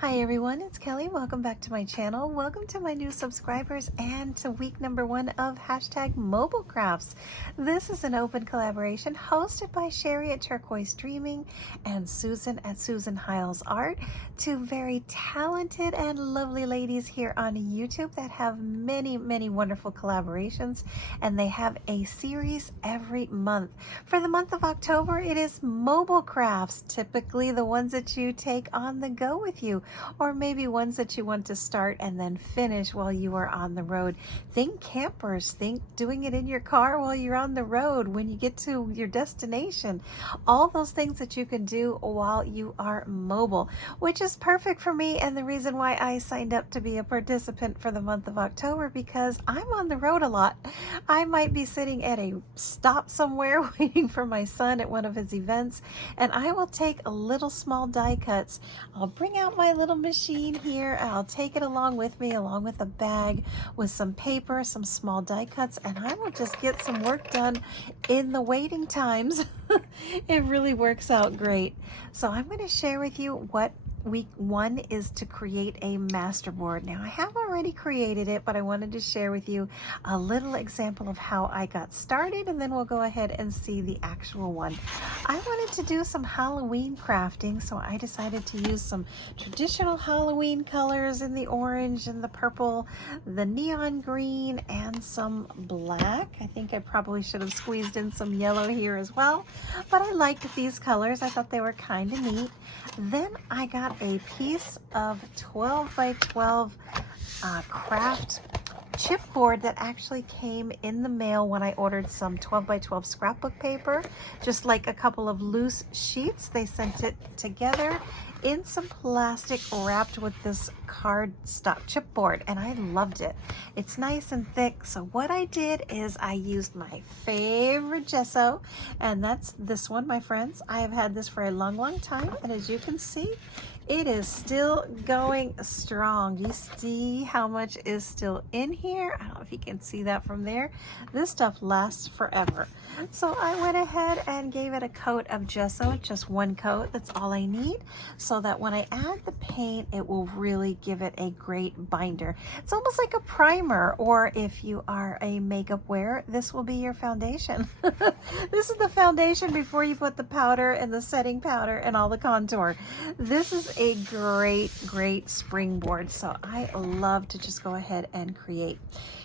Hi everyone, it's Kelly. Welcome back to my channel. Welcome to my new subscribers and to week number 1 of hashtag mobile crafts. This is an open collaboration hosted by Sherry at Turquoise Dreaming and Susan at Susan Hiles Art, two very talented and lovely ladies here on YouTube that have many wonderful collaborations, and they have a series every month. For the month of October, it is mobile crafts, typically the ones that you take on the go with you, or maybe ones that you want to start and then finish while you are on the road. Think campers, think doing it in your car while you're on the road when you get to your destination. All those things that you can do while you are mobile, which is perfect for me, and the reason why I signed up to be a participant for the month of October, because I'm on the road a lot. I might be sitting at a stop somewhere waiting for my son at one of his events, and I will take a little small die cuts. I'll bring out my little machine here, and I'll take it along with me, along with a bag with some paper, some small die cuts, and I will just get some work done in the waiting times. It really works out great. So I'm going to share with you what week 1 is to create a masterboard. Now I have already created it, but I wanted to share with you a little example of how I got started, and then we'll go ahead and see the actual one. I wanted to do some Halloween crafting, so I decided to use some traditional Halloween colors in the orange and the purple, the neon green, and some black. I think I probably should have squeezed in some yellow here as well, but I liked these colors. I thought they were kind of neat. Then I got a piece of 12 by 12 craft chipboard that actually came in the mail when I ordered some 12 by 12 scrapbook paper, just like a couple of loose sheets. They sent it together in some plastic wrapped with this cardstock chipboard, and I loved it. It's nice and thick. So what I did is I used my favorite gesso, and that's this one, my friends. I have had this for a long time, and as you can see, it is still going strong. Do you see how much is still in here? I don't know if you can see that from there. This stuff lasts forever. So I went ahead and gave it a coat of gesso, just one coat. That's all I need, so that when I add the paint, it will really give it a great binder. It's almost like a primer, or if you are a makeup wearer, this will be your foundation. This is the foundation before you put the powder and the setting powder and all the contour. This is a great springboard, so I love to just go ahead and create.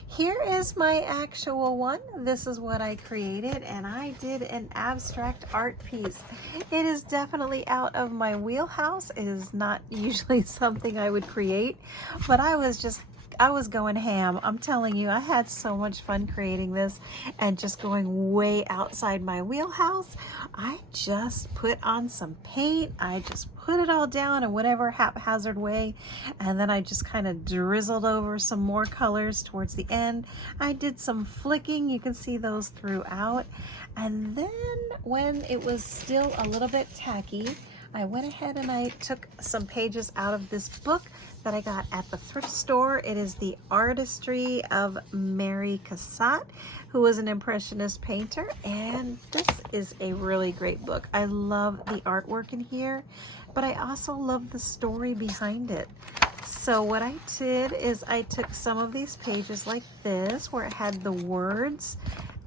Here is my actual one. This is what I created, and I did an abstract art piece. It is definitely out of my wheelhouse. It is not usually something I would create, but I was going ham. I'm telling you, I had so much fun creating this and just going way outside my wheelhouse. I just put on some paint. I just put it all down in whatever haphazard way, and then I just kind of drizzled over some more colors towards the end. I did some flicking. You can see those throughout. And then when it was still a little bit tacky, I went ahead and I took some pages out of this book that I got at the thrift store. It is The Artistry of Mary Cassatt, who was an Impressionist painter, and this is a really great book. I love the artwork in here, but I also love the story behind it. So what I did is I took some of these pages like this, where it had the words,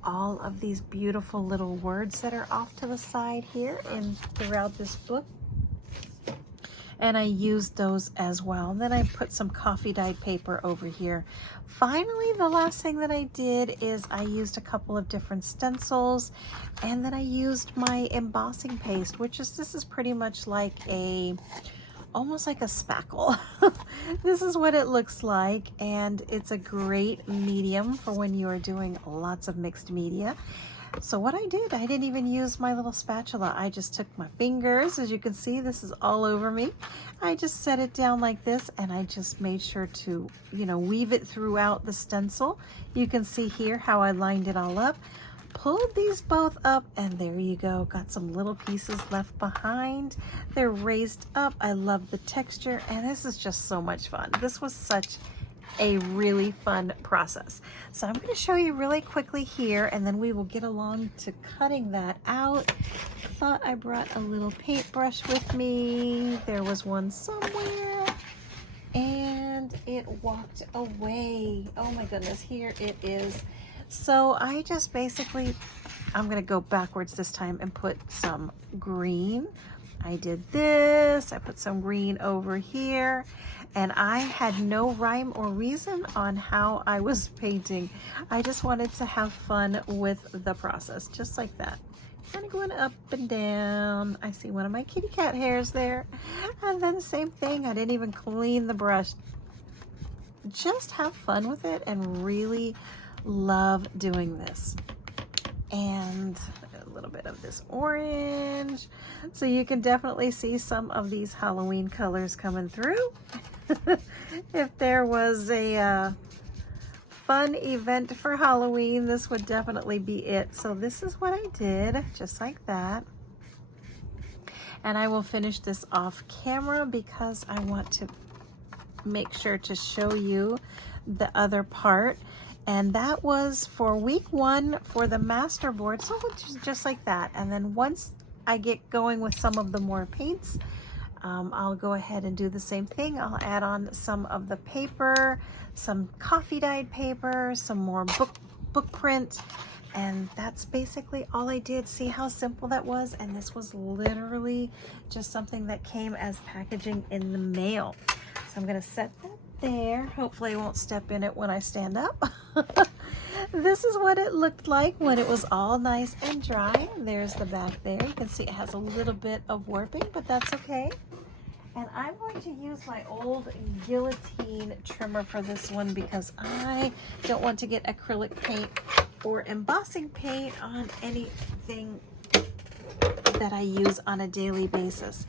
all of these beautiful little words that are off to the side here and throughout this book, and I used those as well. And then I put some coffee dyed paper over here. Finally, the last thing that I did is I used a couple of different stencils, and then I used my embossing paste, which is, this is pretty much like almost like a spackle. This is what it looks like, and it's a great medium for when you are doing lots of mixed media. So what I did, I didn't even use my little spatula. I just took my fingers. As you can see, this is all over me. I just set it down like this, and I just made sure to, weave it throughout the stencil. You can see here how I lined it all up. Pulled these both up, and there you go. Got some little pieces left behind. They're raised up. I love the texture, and this is just so much fun. This was such a really fun process. So I'm going to show you really quickly here, and then we will get along to cutting that out. Thought I brought a little paintbrush with me. There was one somewhere. walked away. Oh my goodness, here it is. So I just basically, I'm gonna go backwards this time and put some green. I did this, I put some green over here, and I had no rhyme or reason on how I was painting. I just wanted to have fun with the process, just like that. Kind of going up and down. I see one of my kitty cat hairs there. And then same thing, I didn't even clean the brush. Just have fun with it and really love doing this. And a little bit of this orange. So you can definitely see some of these Halloween colors coming through. If there was a fun event for Halloween, this would definitely be it. So this is what I did, just like that. And I will finish this off camera because I want to make sure to show you the other part. And that was for week 1 for the Masterboard, so just like that. And then once I get going with some of the more paints, I'll go ahead and do the same thing. I'll add on some of the paper, some coffee dyed paper, some more book print, and that's basically all I did. See how simple that was? And this was literally just something that came as packaging in the mail. So I'm gonna set that there. Hopefully I won't step in it when I stand up. This is what it looked like when it was all nice and dry. There's the back there. You can see it has a little bit of warping, but that's okay. And I'm going to use my old guillotine trimmer for this one because I don't want to get acrylic paint or embossing paint on anything that I use on a daily basis.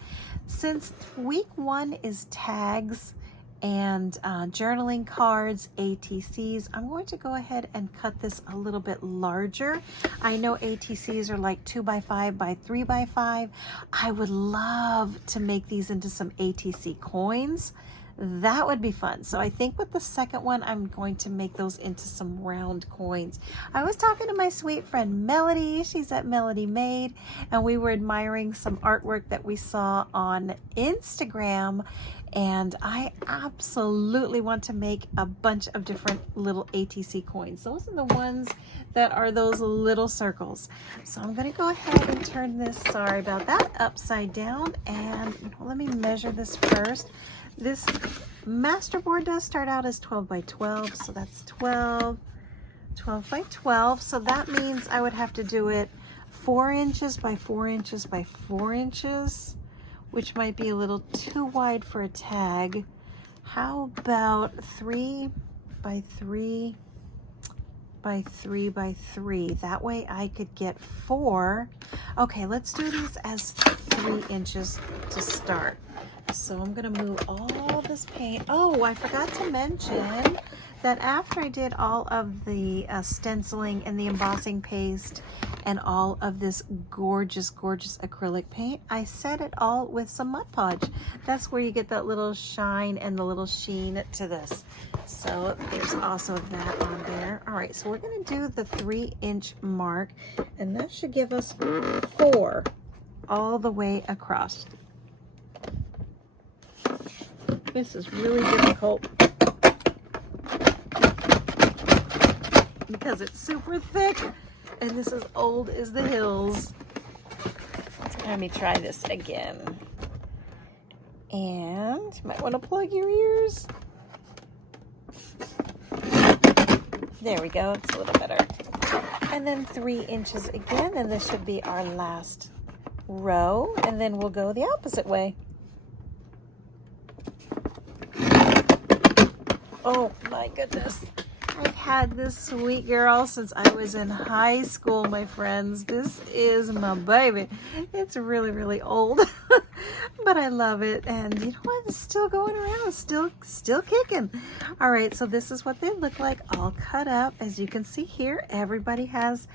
Since week 1 is tags and journaling cards, ATCs, I'm going to go ahead and cut this a little bit larger. I know ATCs are like 2x5 by 3x5. I would love to make these into some ATC coins. That would be fun. So I think with the second one, I'm going to make those into some round coins. I was talking to my sweet friend Melody. She's at Melody Made, and we were admiring some artwork that we saw on Instagram. And I absolutely want to make a bunch of different little ATC coins. Those are the ones that are those little circles. So I'm going to go ahead and turn this, sorry about that, upside down. And let me measure this first. This Masterboard does start out as 12 by 12. So that's 12 by 12. So that means I would have to do it 4 inches by 4 inches by 4 inches, which might be a little too wide for a tag. How about 3 by 3 by 3 by 3? That way I could get 4. Okay, let's do these as 3 inches to start. So I'm gonna move all this paint. Oh, I forgot to mention that after I did all of the stenciling and the embossing paste and all of this gorgeous, gorgeous acrylic paint, I set it all with some Mod Podge. That's where you get that little shine and the little sheen to this. So there's also that on there. All right, so we're gonna do the 3-inch mark, and that should give us 4 all the way across. This is really difficult because it's super thick and this is old as the hills. Let me try this again. And you might want to plug your ears. There we go, it's a little better. And then 3 inches again, and this should be our last row, and then we'll go the opposite way. Oh my goodness. I've had this sweet girl since I was in high school, my friends. This is my baby. It's really, really old, but I love it. And you know what? It's still going around, still kicking. All right, so this is what they look like all cut up. As you can see here, everybody has,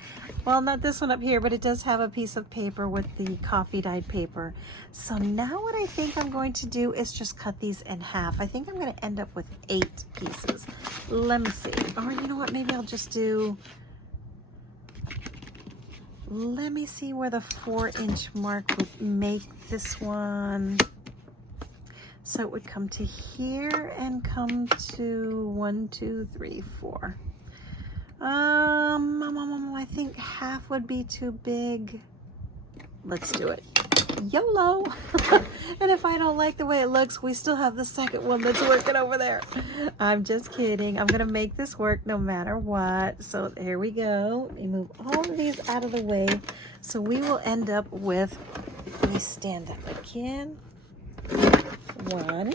well, not this one up here, but it does have a piece of paper with the coffee dyed paper. So now what I think I'm going to do is just cut these in half. I think I'm going to end up with 8 pieces. Let me see. Or you know what, maybe I'll just do, let me see where the 4-inch mark would make this one. So it would come to here and come to 1, 2, 3, 4. I think half would be too big. Let's do it. YOLO. And if I don't like the way it looks, we still have the second one that's working over there. I'm just kidding. I'm gonna make this work no matter what. So here we go. Let me move all of these out of the way. So we will end up with, let me stand up again. 1.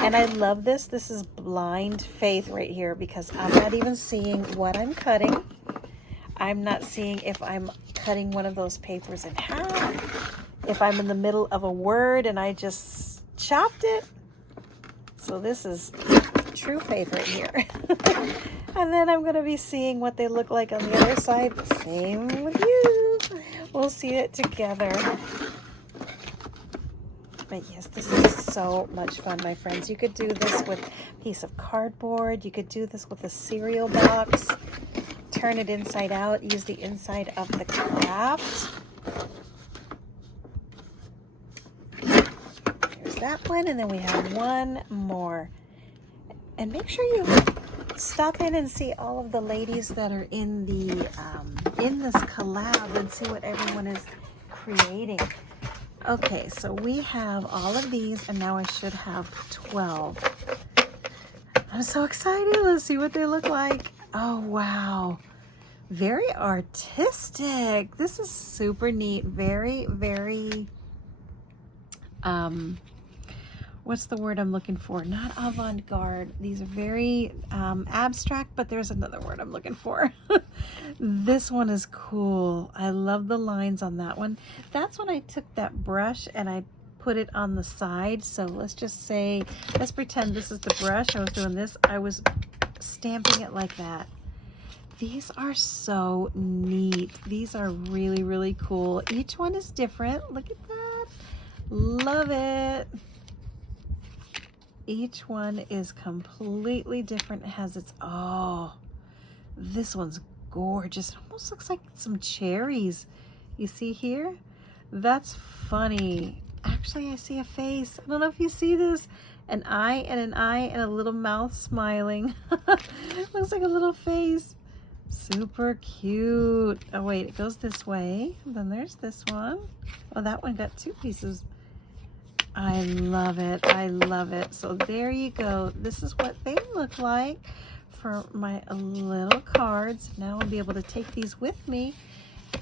And I love this. This is blind faith right here because I'm not even seeing what I'm cutting. I'm not seeing if I'm cutting one of those papers in half, if I'm in the middle of a word and I just chopped it. So this is true faith right here. And then I'm going to be seeing what they look like on the other side. Same with you. We'll see it together. But yes, this is so much fun, my friends. You could do this with a piece of cardboard. You could do this with a cereal box. Turn it inside out. Use the inside of the craft. There's that one. And then we have one more. And make sure you stop in and see all of the ladies that are in the in this collab and see what everyone is creating. Okay, so we have all of these, and now I should have 12. I'm so excited. Let's see what they look like. Oh, wow. Very artistic. This is super neat. Very, very, what's the word I'm looking for? Not avant-garde. These are very abstract, but there's another word I'm looking for. This one is cool. I love the lines on that one. That's when I took that brush and I put it on the side. So let's just say, let's pretend this is the brush. I was doing this. I was stamping it like that. These are so neat. These are really, really cool. Each one is different. Look at that. Love it. Each one is completely different. It has its, oh, this one's gorgeous. It almost looks like some cherries. You see here? That's funny. Actually, I see a face. I don't know if you see this. An eye and a little mouth smiling. Looks like a little face. Super cute. Oh wait, it goes this way. Then there's this one. Oh, that one got 2 pieces. I love it. I love it. So there you go. This is what they look like for my little cards. Now I'll be able to take these with me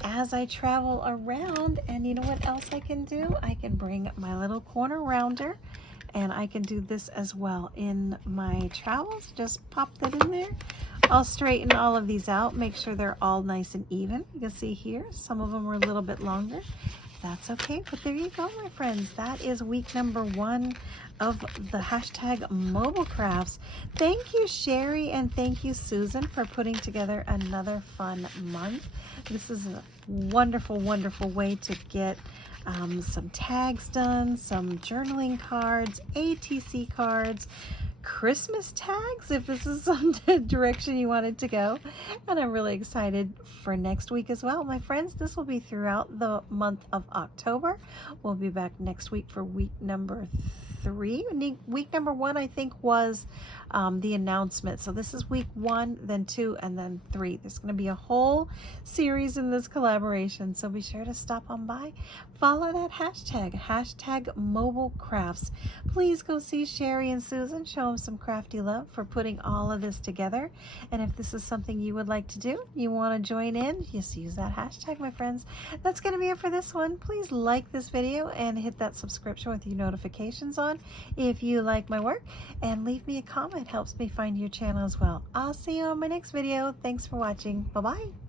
as I travel around. And you know what else I can do? I can bring my little corner rounder, and I can do this as well in my travels. Just pop that in there. I'll straighten all of these out, make sure they're all nice and even. You can see here, some of them are a little bit longer. That's okay, but there you go, my friends. That is week number 1 of the hashtag mobile crafts. Thank you, Sherry, and thank you, Susan, for putting together another fun month. This is a wonderful, wonderful way to get some tags done, some journaling cards, ATC cards, Christmas tags, if this is some direction you wanted to go. And I'm really excited for next week as well, my friends. This will be throughout the month of October. We'll be back next week for week number 3. Week number 1, I think, was the announcement. So this is week 1, then 2, and then 3. There's going to be a whole series in this collaboration. So be sure to stop on by. Follow that hashtag mobile crafts. Please go see Sherry and Susan. Show them some crafty love for putting all of this together. And if this is something you would like to do, you want to join in, just use that hashtag, my friends. That's going to be it for this one. Please like this video and hit that subscription with your notifications on if you like my work, and leave me a comment. Helps me find your channel as well. I'll see you on my next video. Thanks for watching. Bye-bye.